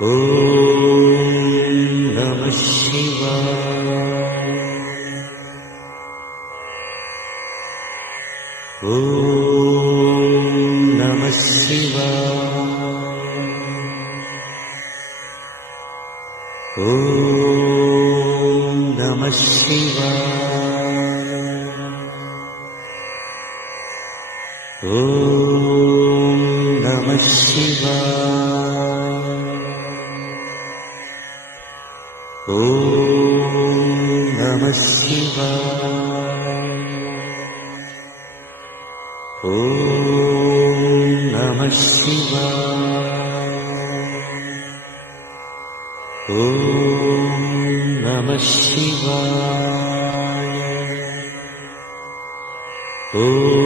Om Namah Shivaya. Om Namah Shivaya. Om Namah Shivaya. Om Namah Shivaya. Om Namah Shivaya. Om Namah Shivaya. Om Namah Shivaya. Om